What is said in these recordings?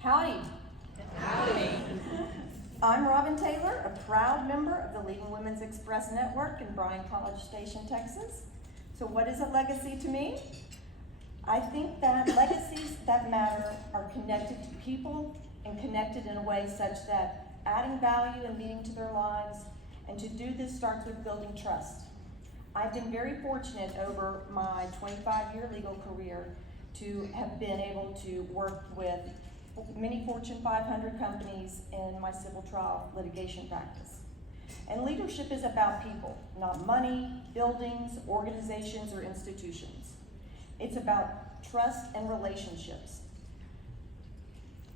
Howdy. Howdy. I'm Robin Taylor, a proud member of the Leading Women's Express Network in Bryan College Station, Texas. So what is a legacy to me? I think that legacies that matter are connected to people and connected in a way such that adding value and meaning to their lives, and to do this starts with building trust. I've been very fortunate over my 25-year legal career to have been able to work with many Fortune 500 companies in my civil trial litigation practice. And leadership is about people, not money, buildings, organizations, or institutions. It's about trust and relationships.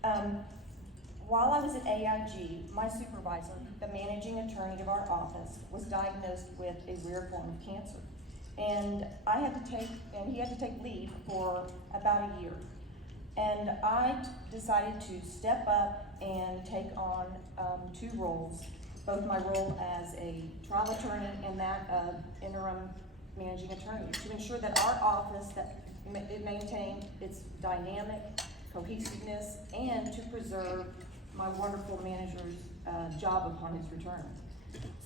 While I was at AIG, my supervisor, the managing attorney of our office, was diagnosed with a rare form of cancer. And he had to take leave for about a year. And I decided to step up and take on two roles, both my role as a trial attorney and that of interim managing attorney, to ensure that our office it maintained its dynamic cohesiveness and to preserve my wonderful manager's job upon his return.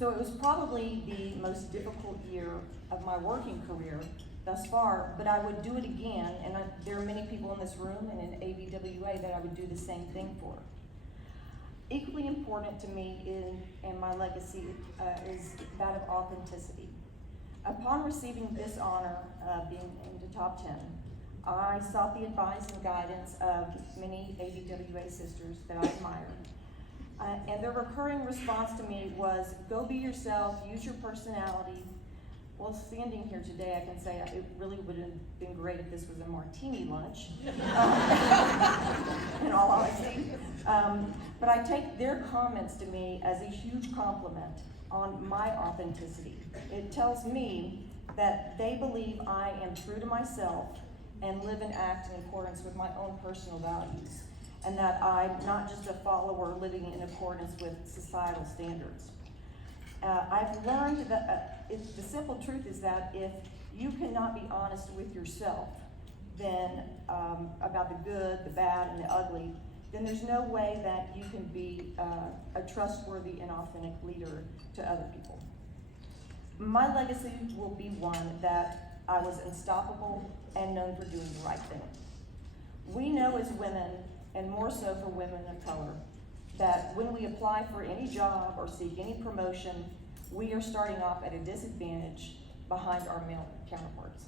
So it was probably the most difficult year of my working career thus far, but I would do it again, and there are many people in this room and in ABWA that I would do the same thing for. Equally important to me in my legacy is that of authenticity. Upon receiving this honor of being named a top 10, I sought the advice and guidance of many ABWA sisters that I admire. And their recurring response to me was, go be yourself, use your personality. Well, standing here today, I can say it really would have been great if this was a martini lunch, in all honesty. But I take their comments to me as a huge compliment on my authenticity. It tells me that they believe I am true to myself and live and act in accordance with my own personal values, and that I'm not just a follower living in accordance with societal standards. I've learned that the simple truth is that if you cannot be honest with yourself, then about the good, the bad, and the ugly, then there's no way that you can be a trustworthy and authentic leader to other people. My legacy will be one that I was unstoppable and known for doing the right thing. We know as women, and more so for women of color, that when we apply for any job or seek any promotion, we are starting off at a disadvantage behind our male counterparts.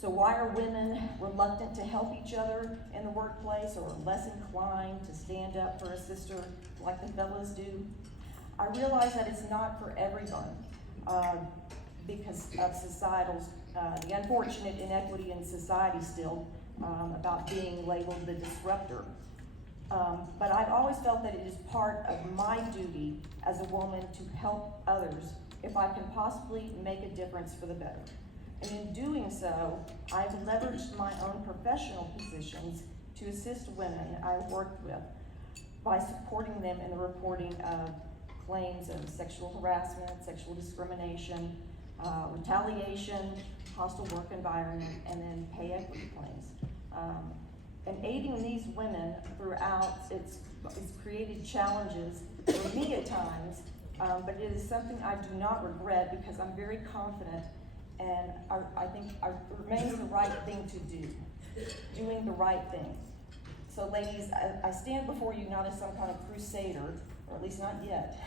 So why are women reluctant to help each other in the workplace, or less inclined to stand up for a sister like the fellas do? I realize that it's not for everyone because of societal's, the unfortunate inequity in society still about being labeled the disruptor. But I've always felt that it is part of my duty as a woman to help others if I can possibly make a difference for the better. And in doing so, I've leveraged my own professional positions to assist women I've worked with by supporting them in the reporting of claims of sexual harassment, sexual discrimination, retaliation, hostile work environment, and then pay equity claims. And aiding these women throughout, it's created challenges for me at times, but it is something I do not regret because I'm very confident, and I think it remains the right thing to do, doing the right thing. So ladies, I stand before you not as some kind of crusader, or at least not yet,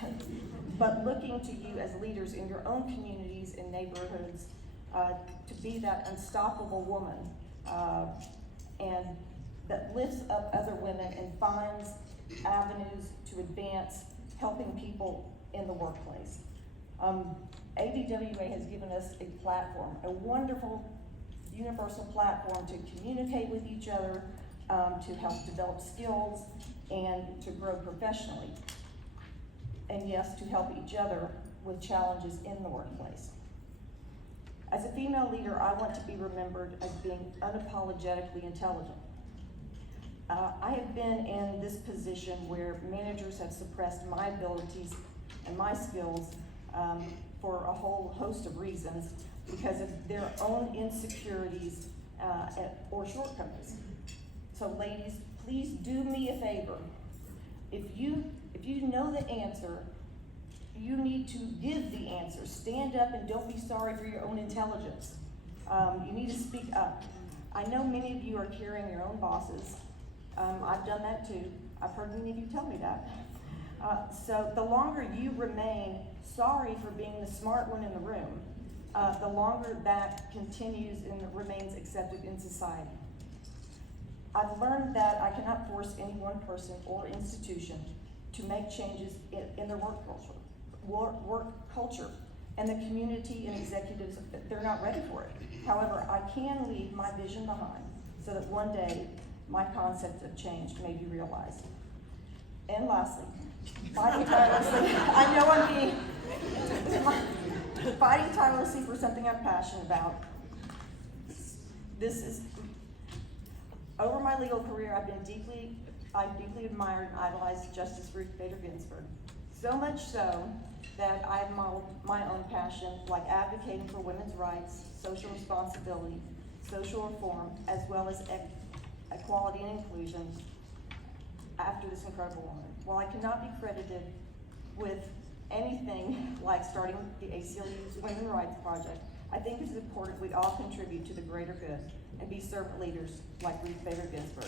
but looking to you as leaders in your own communities and neighborhoods to be that unstoppable woman and that lifts up other women and finds avenues to advance helping people in the workplace. ABWA has given us a platform, a wonderful universal platform to communicate with each other, to help develop skills, and to grow professionally. And yes, to help each other with challenges in the workplace. As a female leader, I want to be remembered as being unapologetically intelligent. I have been in this position where managers have suppressed my abilities and my skills for a whole host of reasons because of their own insecurities or shortcomings. So ladies, please do me a favor. If you know the answer, you need to give the answer. Stand up and don't be sorry for your own intelligence. You need to speak up. I know many of you are carrying your own bosses. I've done that too. I've heard many of you tell me that. So the longer you remain sorry for being the smart one in the room, the longer that continues and remains accepted in society. I've learned that I cannot force any one person or institution to make changes in their work culture, and the community and executives, they're not ready for it. However, I can leave my vision behind so that one day my concept of change may be realized. And lastly, fighting tirelessly, I know I'm being, fighting tirelessly for something I'm passionate about. This is, over my legal career, I've deeply admired and idolized Justice Ruth Bader Ginsburg. So much so that I've modeled my own passion, like advocating for women's rights, social responsibility, social reform, as well as equality and inclusion after this incredible woman. While I cannot be credited with anything like starting the ACLU's Women's Rights Project, I think it's important we all contribute to the greater good and be servant leaders like Ruth Bader Ginsburg.